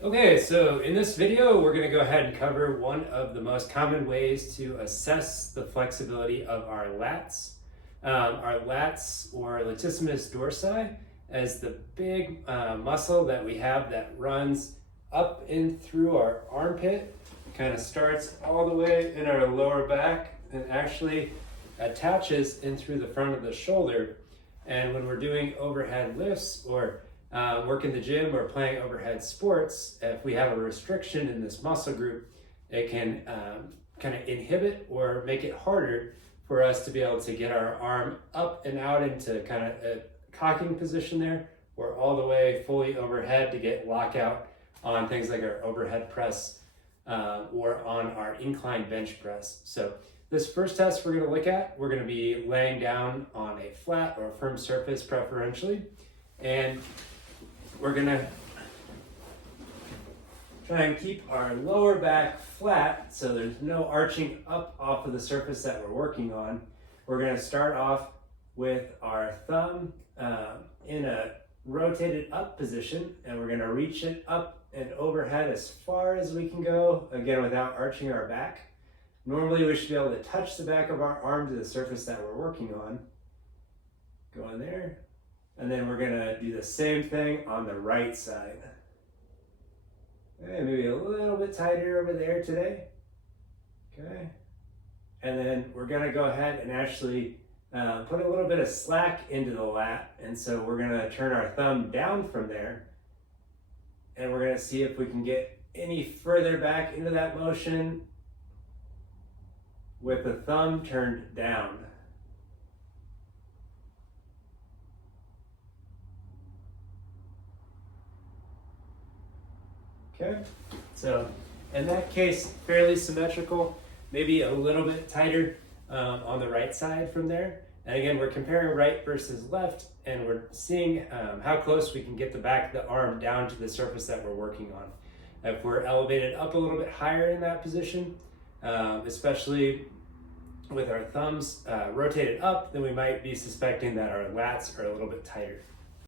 Okay, so in this video, we're going to go ahead and cover one of the most common ways to assess the flexibility of our lats. Our lats, or latissimus dorsi, as the big muscle that we have that runs up in through our armpit, kind of starts all the way in our lower back and actually attaches in through the front of the shoulder. And when we're doing overhead lifts or work in the gym or playing overhead sports, if we have a restriction in this muscle group, it can kind of inhibit or make it harder for us to be able to get our arm up and out into kind of a cocking position there, or all the way fully overhead to get lockout on things like our overhead press or on our incline bench press. So this first test we're going to look at, we're going to be laying down on a flat or firm surface preferentially, and we're going to try and keep our lower back flat so there's no arching up off of the surface that we're working on. We're going to start off with our thumb in a rotated up position, and we're going to reach it up and overhead as far as we can go, again without arching our back. Normally we should be able to touch the back of our arm to the surface that we're working on. Go in there. And then we're going to do the same thing on the right side. Okay, maybe a little bit tighter over there today. Okay. And then we're going to go ahead and actually put a little bit of slack into the lat. And so we're going to turn our thumb down from there. And we're going to see if we can get any further back into that motion with the thumb turned down. Okay, so in that case, fairly symmetrical, maybe a little bit tighter on the right side from there. And again, we're comparing right versus left, and we're seeing how close we can get the back of the arm down to the surface that we're working on. If we're elevated up a little bit higher in that position, especially with our thumbs rotated up, then we might be suspecting that our lats are a little bit tighter.